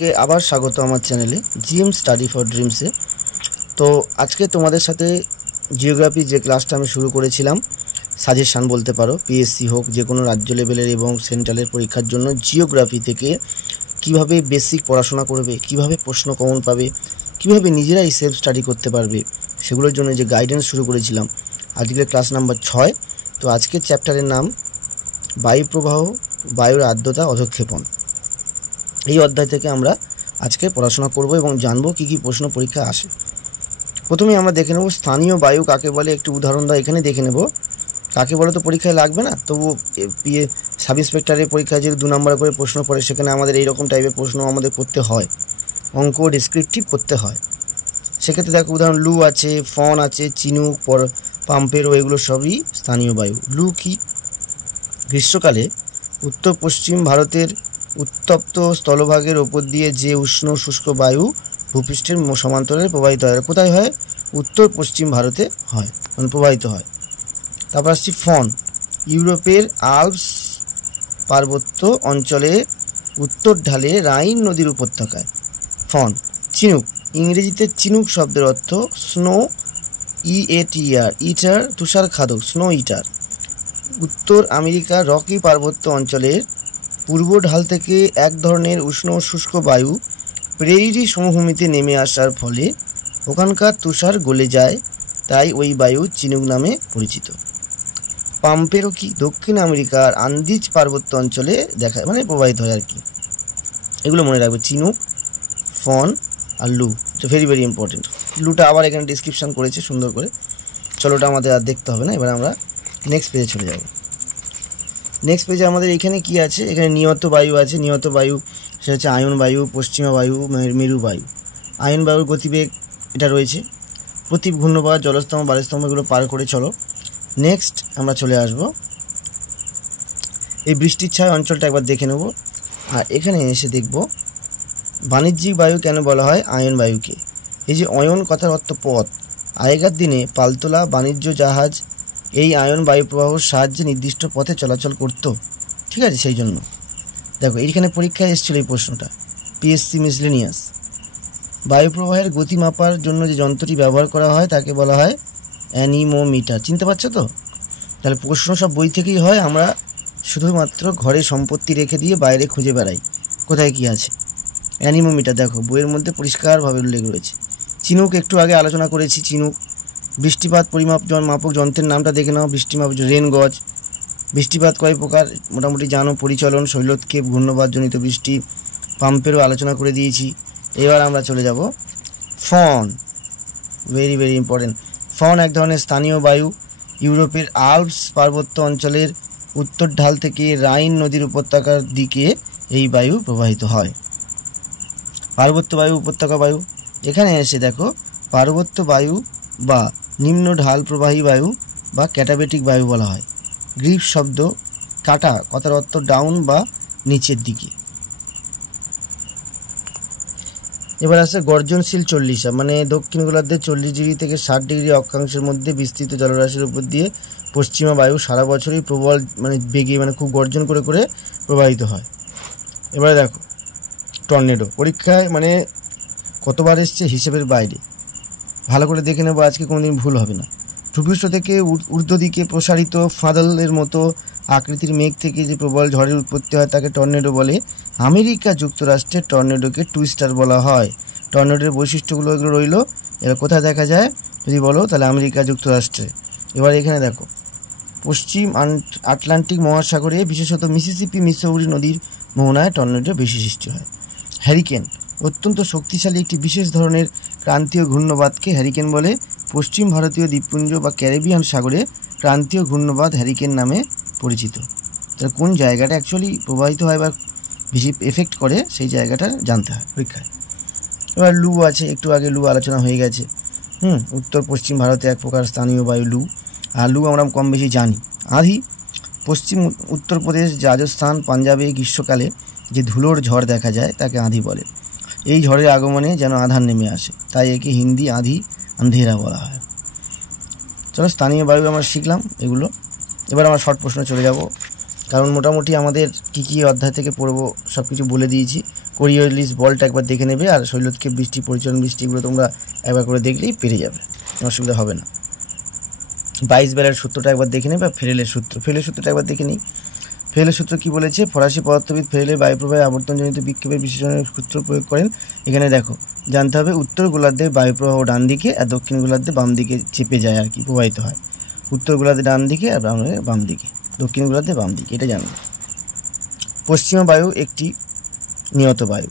সবাইকে আবার স্বাগত আমার চ্যানেলে জিএম স্টাডি ফর ড্রিমসে। তো আজকে তোমাদের সাথে জিওগ্রাফি যে ক্লাসটা আমি শুরু করেছিলাম, সাজেশান বলতে পারো, পিএসসি হোক যে কোনো রাজ্য লেভেলের এবং সেন্ট্রালের পরীক্ষার জন্য জিওগ্রাফি থেকে কিভাবে বেসিক পড়াশোনা করবে, কিভাবে প্রশ্ন কমন পাবে, কিভাবে নিজেরাই সেলফ স্টাডি করতে পারবে, সেগুলোর জন্য যে গাইডেন্স শুরু করেছিলাম। আজকের ক্লাস নাম্বার 6। তো আজকের চ্যাপ্টারের নাম বায়ু প্রবাহ, বায়ুর আর্দ্রতা, অধক্ষেপণ। এই অধ্যায় থেকে আমরা আজকে পড়াশোনা করব এবং জানবো কী কী প্রশ্ন পরীক্ষা আসে। প্রথমে আমরা দেখে নেব স্থানীয় বায়ু কাকে বলে। একটু উদাহরণ দাও এখানে দেখে নেব। কাকে বলে তো পরীক্ষায় লাগবে না, তবু সাব ইন্সপেক্টরের পরীক্ষায় যে 2 নম্বর করে প্রশ্ন পড়ে, সেখানে আমাদের এইরকম টাইপের প্রশ্ন আমাদের করতে হয়, অঙ্ক ডিসক্রিপটিভ করতে হয়। সেক্ষেত্রে দেখো উদাহরণ লু আছে, ফন আছে, চিনুক, পাম্পেরো, এগুলো সবই স্থানীয় বায়ু। লু কি? গ্রীষ্মকালে উত্তর পশ্চিম ভারতের উত্তপ্ত স্থলভাগের ওপর দিয়ে যে উষ্ণ শুষ্ক বায়ু ভূপৃষ্ঠের সমান্তরালে প্রবাহিত হয়। কোথায় হয়? উত্তর পশ্চিম ভারতে হয়, মানে প্রবাহিত হয়। তারপর আসছি ফন। ইউরোপের আল্পস পার্বত্য অঞ্চলে উত্তর ঢালে রাইন নদীর উপত্যকায় ফন। চিনুক। ইংরেজিতে চিনুক শব্দের অর্থ স্নো, ইএটিআর, ইটার, তুষার খাদক, স্নো ইটার। উত্তর আমেরিকার রকি পার্বত্য অঞ্চলের পূর্ব ঢাল থেকে এক ধরনের উষ্ণ শুষ্ক বায়ু প্রেরি সমভূমিতে নেমে আসার ফলে ওখানকার তুষার গলে যায়, তাই ওই বায়ু চিনুক নামে পরিচিত। পাম্পেরো কি? দক্ষিণ আমেরিকার আন্দিজ পার্বত্য অঞ্চলে দেখা, মানে প্রবাহিত হয় আর কি। এগুলো মনে রাখবে, চিনুক, ফন আর লু। Very very important. লুটা আবার এখানে ডিসক্রিপশান করেছে সুন্দর করে। চলো, ওটা আমাদের আর দেখতে হবে না। এবার আমরা নেক্সট পেজে চলে যাব। নেক্সট পেজে আমাদের এখানে কি আছে? এখানে নিয়ত বায়ু আছে। নিয়ত বায়ু সেটা হচ্ছে আয়ন বায়ু, পশ্চিমা বায়ু, মেরু বায়ু। আয়ন বায়ুর গতিবেগ এটা রয়েছে। প্রতীপ, ঘূর্ণবাদ, জলস্তম্ভ, বায়ুস্তম্ভ, এগুলো পার করে চলো। নেক্সট আমরা চলে আসব এই বৃষ্টির ছায়া অঞ্চলটা একবার দেখে নেব। আর এখানে এসে দেখব বাণিজ্যিক বায়ু কেন বলা হয় আয়ন বায়ুকে। এই যে অয়ন কথার অর্থ পথ। আগেকার দিনে পালতোলা বাণিজ্য জাহাজ এই আয়ন বায়ু প্রবাহের সাহায্যে নির্দিষ্ট পথে চলাচল করত, ঠিক আছে? সেই জন্য দেখো এইখানে পরীক্ষায় এসেছিল এই প্রশ্নটা, পিএসসি মিসলেনিয়াস। বায়ু প্রবাহের গতি মাপার জন্য যে যন্ত্রটি ব্যবহার করা হয় তাকে বলা হয় অ্যানিমোমিটার। চিনতে পারছো তো? তাহলে প্রশ্ন সব বই থেকেই হয়, আমরা শুধুমাত্র ঘরে সম্পত্তি রেখে দিয়ে বাইরে খুঁজে বেড়াই কোথায় কি আছে। অ্যানিমোমিটার দেখো বইয়ের মধ্যে পরিষ্কারভাবে উল্লেখ রয়েছে। চিনুক একটু আগে আলোচনা করেছি। চিনুক বৃষ্টিপাত পরিমাপ মাপক যন্ত্রের নামটা দেখে নাও। বৃষ্টিমাপ রেন গজ। বৃষ্টিপাত কয় প্রকার মোটামুটি জানো, পরিচলন, শৈলোৎক্ষেপ, ঘূর্ণবাদজনিত বৃষ্টি। পাম্পেরও আলোচনা করে দিয়েছি। এবার আমরা চলে যাব ফন। Very very important. ফন এক ধরনের স্থানীয় বায়ু। ইউরোপের আল্পস পার্বত্য অঞ্চলের উত্তর ঢাল থেকে রাইন নদীর উপত্যকার দিকে এই বায়ু প্রবাহিত হয়। পার্বত্য বায়ু, উপত্যকা বায়ু। এখানে এসে দেখো পার্বত্য বায়ু বা নিম্ন ঢাল প্রবাহী বায়ু বা ক্যাটাবেটিক বায়ু বলা হয়। গ্রিপ শব্দ কাটা কথার অর্থ ডাউন বা নিচের দিকে। এবার আসছে গর্জনশীল 40, মানে দক্ষিণ গোলার্ধের 40 ডিগ্রি থেকে 60 ডিগ্রি অক্ষাংশের মধ্যে বিস্তৃত জলরাশির উপর দিয়ে পশ্চিমা বায়ু সারা বছরই প্রবল, মানে বেগে, মানে খুব গর্জন করে করে প্রবাহিত হয়। এবারে দেখো টর্নেডো। পরীক্ষায় মানে কতবার এসছে হিসেবের বাইরে, ভালো করে দেখে নেবো, আজকে কোনোদিন ভুল হবে না। ভূপৃষ্ঠ থেকে ঊর্ধ্ব দিকে প্রসারিত ফাদলের মতো আকৃতির মেঘ থেকে যে প্রবল ঝড়ের উৎপত্তি হয় তাকে টর্নেডো বলে। আমেরিকা যুক্তরাষ্ট্রের টর্নেডোকে টুইস্টার বলা হয়। টর্নেডোর বৈশিষ্ট্যগুলো এগুলো রইল। এবার কোথায় দেখা যায় যদি বলো, তাহলে আমেরিকা যুক্তরাষ্ট্রে। এবার এখানে দেখো পশ্চিম আটলান্টিক মহাসাগরে বিশেষত মিসিসিপি, মিসৌরি নদীর মোহনায় টর্নেডো বেশি সৃষ্টি হয়। হ্যারিকেন অত্যন্ত শক্তিশালী একটি বিশেষ ধরনের ক্রান্তীয় ঘূর্ণবাদকে হ্যারিকেন বলে। পশ্চিম ভারতীয় দ্বীপপুঞ্জ বা ক্যারিবিয়ান সাগরে ক্রান্তীয় ঘূর্ণবাদ হ্যারিকেন নামে পরিচিত। তাহলে কোন জায়গাটা অ্যাকচুয়ালি প্রবাহিত হয় বা বেশি এফেক্ট করে সেই জায়গাটা জানতে হয় পরীক্ষায়। এবার লু আছে, একটু আগে লু আলোচনা হয়ে গেছে। উত্তর পশ্চিম ভারতে এক প্রকার স্থানীয় বায়ু লু। আর লু আমরা কম বেশি জানি। আঁধি পশ্চিম উত্তরপ্রদেশ, রাজস্থান, পাঞ্জাবে গ্রীষ্মকালে যে ধুলোর ঝড় দেখা যায় তাকে আঁধি বলে। এই ঝড়ের আগমনে যেন আধার নেমে আসে, তাই একে হিন্দি আঁধি, আন্ধেরা বলা হয়। চলো স্থানীয় বায়ু আমরা শিখলাম এগুলো। এবার আমরা শর্ট প্রশ্ন চলে যাব, কারণ মোটামুটি আমাদের কী কী অধ্যায় থেকে পড়বো সব কিছু বলে দিয়েছি। কোরিওলিস বলটা একবার দেখে নেবে, আর শৈলক্ষেপ বৃষ্টি, পরিচলন বৃষ্টি, এগুলো তোমরা একবার করে দেখলেই পেরে যাবে, অসুবিধা হবে না। 22 বেলার সূত্রটা একবার দেখে নেবে, আর ফেরেলের সূত্রটা একবার দেখে নিই। ফেরেলের সূত্র কী বলেছে? ফরাসি পদার্থবিদ ফেরেলের বায়ুপ্রবাহে আবর্তনজনিত বিক্ষেপের বিশ্লেষণের সূত্র প্রয়োগ করেন। এখানে দেখো জানতে হবে উত্তর গোলার্ধের বায়ুপ্রবাহ ডান দিকে আর দক্ষিণ গোলার্ধে বাম দিকে চেপে যায় আর কি, প্রবাহিত হয়। উত্তর গোলার্ধে ডান দিকে আর বাম দিকে, দক্ষিণ গোলার্ধে বাম দিকে, এটা জানবে। পশ্চিমা বায়ু একটি নিয়ত বায়ু,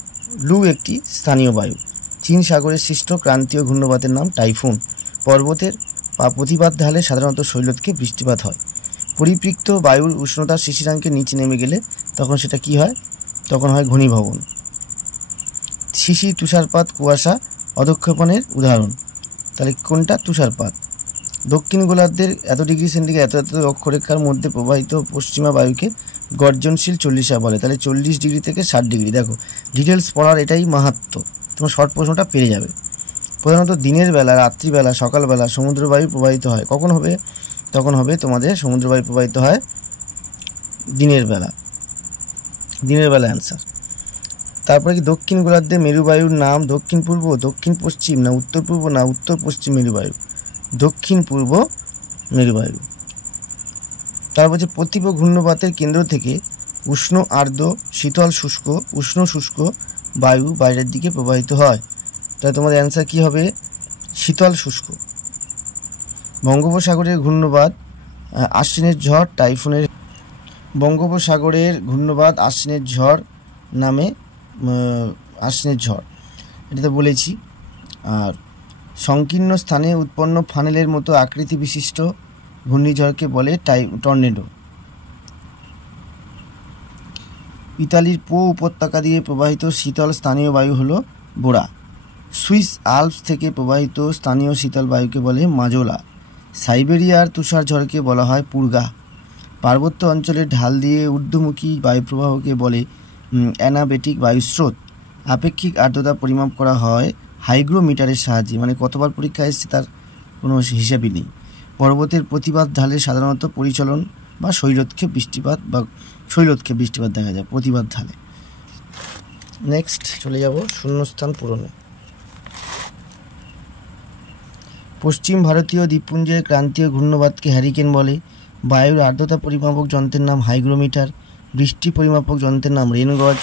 লু একটি স্থানীয় বায়ু। চীন সাগরের সৃষ্ট ক্রান্তীয় ঘূর্ণবাতের নাম টাইফুন। পর্বতের বা প্রতিবাদ ঢালে সাধারণত শৈলক্ষে বৃষ্টিপাত হয়। পরিপৃক্ত বায়ুর উষ্ণতা শিশিরাঙ্কের নিচে নেমে গেলে তখন সেটা কি হয়? তখন হয় ঘনীভবন। শিশির, তুষারপাত, কুয়াশা অধঃক্ষেপণের উদাহরণ। তাহলে কোনটা? তুষারপাত। দক্ষিণ গোলার্ধের এত ডিগ্রি সেন্টিগ্রেড এত অক্ষরেখার মধ্যে প্রবাহিত পশ্চিমা বায়ুকে গর্জনশীল 40 বলে। তাহলে 40 ডিগ্রি থেকে 60 ডিগ্রি। দেখো ডিটেলস পড়ার এটাই মাহাত্ম্য, তোমার শর্ট প্রশ্নটা পেরে যাবে। প্রধানত দিনের বেলা, রাত্রিবেলা, সকালবেলা সমুদ্রবায়ু প্রবাহিত হয়। কখন হবে? তখন হবে তোমাদের সমুদ্রবায়ু প্রবাহিত হয় দিনের বেলা, অ্যান্সার। তারপরে কি দক্ষিণ গোলার্ধে মেরুবায়ুর নাম দক্ষিণ পূর্ব, দক্ষিণ পশ্চিম, না উত্তর পূর্ব, না উত্তর পশ্চিম মেরুবায়ু? দক্ষিণ পূর্ব মেরুবায়ু। তারপর হচ্ছে প্রতীপ ঘূর্ণপাতের কেন্দ্র থেকে উষ্ণ আর্দ্র শীতল শুষ্ক উষ্ণ শুষ্ক বায়ু বাইরের দিকে প্রবাহিত হয়। তাই তোমাদের অ্যান্সার কী হবে? শীতল শুষ্ক। বঙ্গোপসাগরের ঘূর্ণবাত আশ্বিনের ঝড় টাইফুনের, বঙ্গোপসাগরের ঘূর্ণবাত আশ্বিনের ঝড় নামে, আশ্বিনের ঝড় এটা তো বলেছি। আর সংকীর্ণ স্থানে উৎপন্ন ফানেলের মতো আকৃতি বিশিষ্ট ঘূর্ণিঝড়কে বলে টর্নেডো। ইতালির পো উপত্যকা দিয়ে প্রবাহিত শীতল স্থানীয় বায়ু হলো বোরা। সুইস আল্পস থেকে প্রবাহিত স্থানীয় শীতল বায়ুকে বলে মাজোলা। সাইবেরিয়ার তুষারঝড়কে বলা হয় পুরগা। পার্বত্য অঞ্চলের ঢাল দিয়ে ঊর্ধ্বমুখী বায়ুপ্রবাহকে বলে অ্যানাবেটিক বায়ুস্রোত। আপেক্ষিক আর্দ্রতা পরিমাপ করা হয় হাইগ্রোমিটারের সাহায্যে, মানে কতবার পরীক্ষা এসছে তার কোনো হিসাবই নেই। পর্বতের প্রতিবাদ ঢালে সাধারণত পরিচলন বা শৈলক্ষেপ বৃষ্টিপাত দেখা যায় প্রতিবাদ ঢালে। নেক্সট চলে যাব শূন্যস্থান পূরণে। পশ্চিম ভারতীয় দ্বীপপুঞ্জের ক্রান্তীয় ঘূর্ণবাতকে হ্যারিকেন বলে। বায়ুর আর্দ্রতা পরিমাপক যন্ত্রের নাম হাইগ্রোমিটার। বৃষ্টি পরিমাপক যন্ত্রের নাম রেনগজ।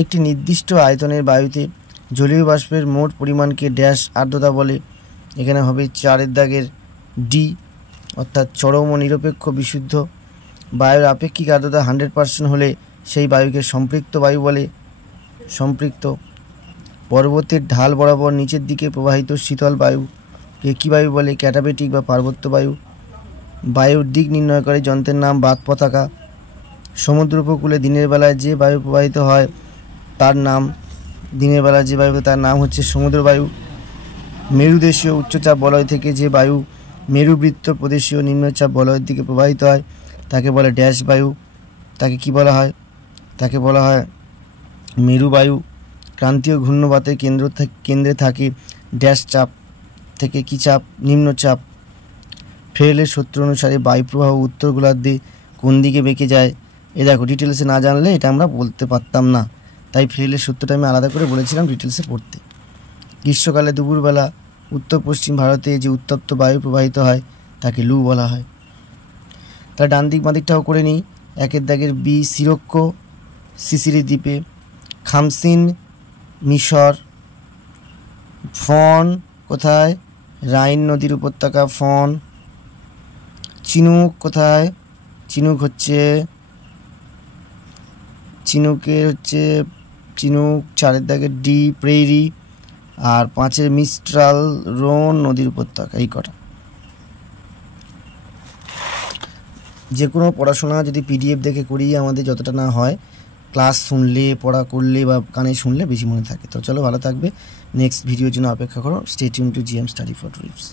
একটি নির্দিষ্ট আয়তনের বায়ুতে জলীয় বাষ্পের মোট পরিমাণকে ড্যাশ আর্দ্রতা বলে। এখানে হবে 4 দাগের ডি, অর্থাৎ চরম ও নিরপেক্ষ বিশুদ্ধ। বায়ুর আপেক্ষিক আর্দ্রতা 100% হলে সেই বায়ুকে সম্পৃক্ত বায়ু বলে। সম্পৃক্ত। পর্বতের ঢাল বরাবর নিচের দিকে প্রবাহিত শীতল বায়ুকে কী বায়ু বলে? ক্যাটাবেটিক বা পার্বত্য বায়ু। বায়ুর দিক নির্ণয় করে যন্ত্রের নাম বাত পতাকা। সমুদ্র উপকূলে দিনের বেলায় যে বায়ু প্রবাহিত হয় তার নাম হচ্ছে সমুদ্র বায়ু। মেরুদেশীয় উচ্চচাপ বলয় থেকে যে বায়ু মেরুবৃত্ত প্রদেশীয় নিম্নচাপ বলয়ের দিকে প্রবাহিত হয় তাকে বলে ড্যাশ বায়ু। তাকে কি বলা হয়? তাকে বলা হয় মেরুবায়ু। ক্রান্তীয় ঘূর্ণবাতের কেন্দ্রে থাকে ড্যাশ চাপ থেকে কি চাপ? নিম্নচাপ। ফেরেলের সূত্র অনুসারে বায়ুপ্রবাহ উত্তর গোলার্ধে কোন দিকে বেঁকে যায়? এ দেখো ডিটেলসে না জানলে এটা আমরা বলতে পারতাম না, তাই ফেরেলের সূত্রটা আমি আলাদা করে বলেছিলাম ডিটেলসে পড়তে। গ্রীষ্মকালে দুপুরবেলা উত্তর পশ্চিম ভারতে যে উত্তপ্ত বায়ু প্রবাহিত হয় তাকে লু বলা হয়। তার ডান দিক বাঁ দিকটাও করে নিই। 1 দাগের বি, সিরক্কো সিসিলি দ্বীপে। খামসিন মিশর। ফন কোথায়? রাইন নদীর উপত্যকা ফন। চিনুক কোথায়? চিনুক হচ্ছে চিনুক 4 দাগের ডি, প্রেরি। আর 5 মিস্ট্রাল রোন নদীর উপত্যকা। এই কটা। যে কোনো পড়াশোনা যদি পিডিএফ দেখে করিয়ে আমাদের যতটা না হয়, ক্লাস শুনলে, পড়া করলে বা কানে শুনলে বেশি মনে থাকে। তো চলো, ভালো থাকবে। নেক্সট ভিডিওর জন্য অপেক্ষা করো। Stay tune to GM study for dreams.